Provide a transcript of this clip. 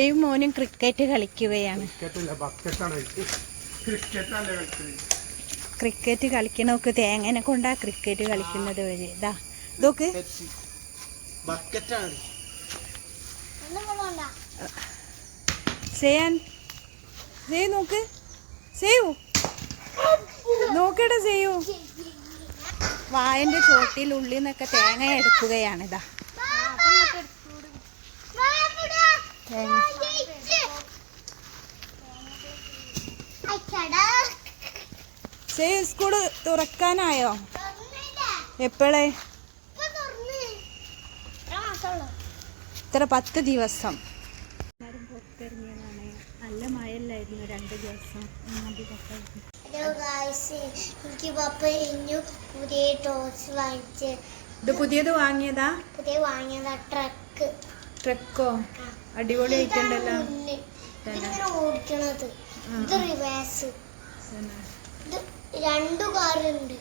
മോനും ക്രിക്കറ്റ് കളിക്കുകയാണ്. ക്രിക്കറ്റ് കളിക്കണോക്ക് തേങ്ങനെ കൊണ്ടാ ക്രിക്കറ്റ് കളിക്കുന്നത് വഴി ഇതാ ഇതൊക്കെ നോക്ക് നോക്കട്ടെ ചെയ്യൂ. വായന്റെ ചോട്ടിൽ ഉള്ളിൽ നിന്നൊക്കെ തേങ്ങ എടുക്കുകയാണിതാ. സ്കൂള് തുറക്കാനായോ? എപ്പോഴേ? ഇത്ര 10 ദിവസം. എല്ലാവരും പുറത്തിറങ്ങിയതാണ്. നല്ല മഴയല്ലായിരുന്നു 2 ദിവസം. ഇത് പുതിയത് വാങ്ങിയതാ? ട്രക്കോ? അടിപൊളിയായിട്ടുണ്ടല്ലോ. ഓടിക്കണത് ഇത് റിവേഴ്സ്. 2 കാറുണ്ട്.